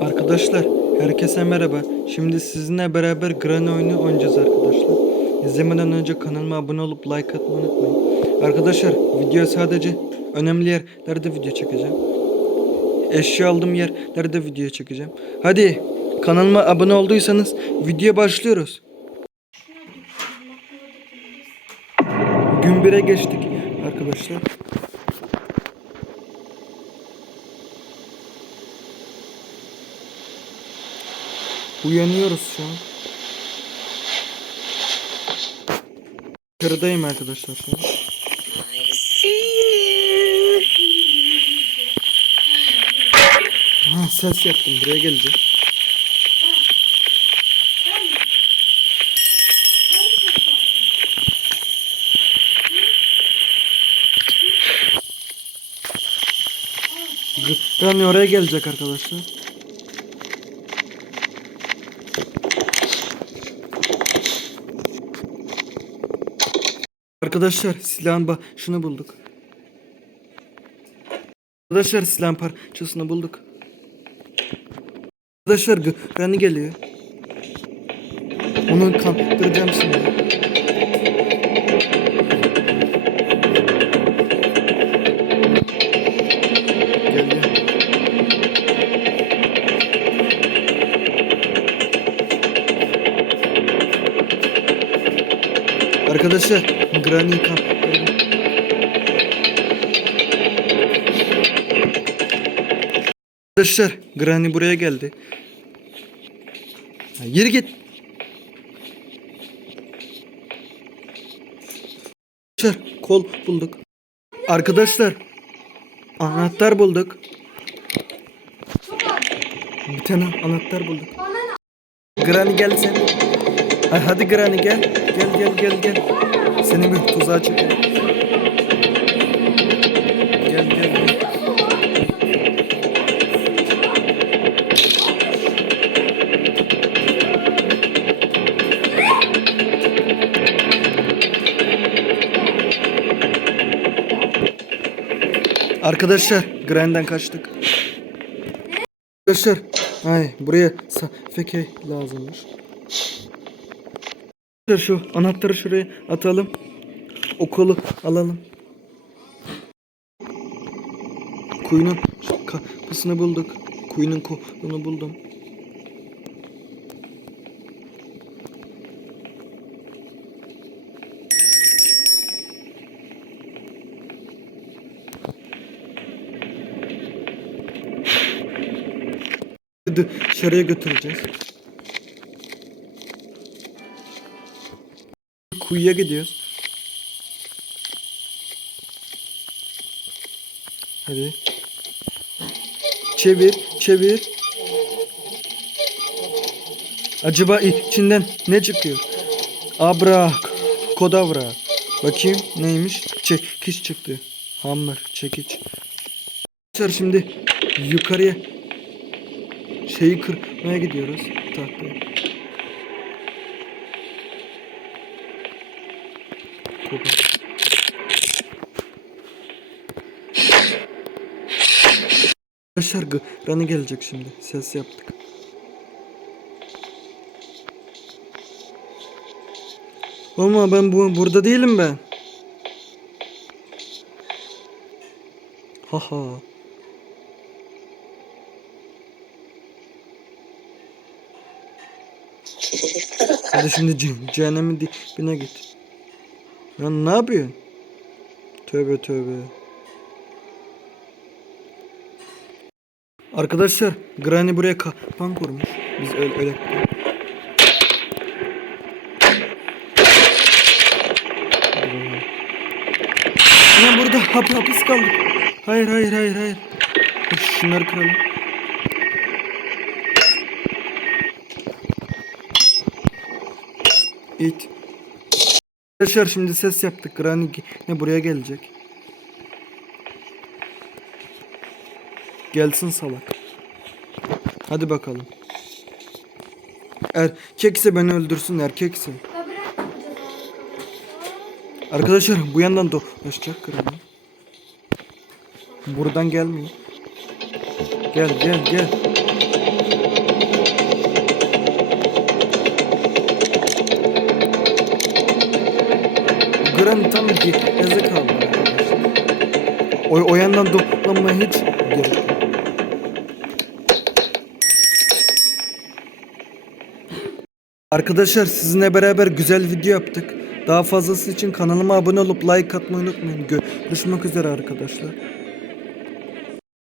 Arkadaşlar herkese merhaba. Şimdi sizinle beraber Granny oyunu oynayacağız arkadaşlar. İzlemeden önce kanalıma abone olup like atmayı unutmayın. Arkadaşlar video sadece önemli yerlerde video çekeceğim. Eşya aldığım yerlerde video çekeceğim. Hadi kanalıma abone olduysanız videoya başlıyoruz. Gün 1'e geçtik arkadaşlar. Uyanıyoruz şu an. Kırdayım arkadaşlar şu an. Ha, ses yaptım buraya gelecek. Yani oraya gelecek arkadaşlar. Arkadaşlar silahın başını bulduk. Arkadaşlar silahın parçasını bulduk. Arkadaşlar Granny geliyor. Onu kandıracağım şimdi. Arkadaşlar Granny kandırdım. Arkadaşlar Granny buraya geldi. Ha, Yürü git. Arkadaşlar kol bulduk. Arkadaşlar anahtar bulduk. Bir tane anahtar bulduk. Granny gel sen. Ha, hadi Granny gel. Gel gel gel gel. Seni bir tuzağa çekeyim. Gel gel gel. Arkadaşlar Granny'den kaçtık. Arkadaşlar ay buraya feke lazımmış. Arkadaşlar Şu anahtarı şuraya atalım. O kolu alalım. Kuyunun kapısını bulduk. Kuyunun kolunu buldum. Dışarıya götüreceğiz. Kuyuya gidiyoruz. Hadi. Çevir, çevir. Acaba içinden ne çıkıyor? Abra, kodavra. Bakayım neymiş? Çekiç çıktı. Hammer, çekiç. Şimdi yukarıya şeyi kırmaya gidiyoruz. Tahtayı. Koku. Arkadaşlar Granny gelecek şimdi. Ses yaptık. Ama ben bu burada değilim ben. Haha. Hadi şimdi ce- cehennemin dibine git. Ya ne yapıyorsun? Tövbe tövbe. Arkadaşlar Granny buraya kapan kurmuş. Biz öyle öyle. Ya burada hap hapis kaldık. Hayır hayır hayır hayır. Şunları kıralım. İt. Arkadaşlar şimdi ses yaptık. Granny ne buraya gelecek. Gelsin salak. Hadi bakalım. Erkekse beni öldürsün erkekse. Arkadaşlar bu yandan dolaşacak Granny. Buradan gelmeyin. Gel gel gel. Tam bir geze kaldı arkadaşlar. O, o yandan toplanmaya hiç gerek yok. Arkadaşlar sizinle beraber güzel video yaptık. Daha fazlası için kanalıma abone olup like atmayı unutmayın. Görüşmek üzere arkadaşlar.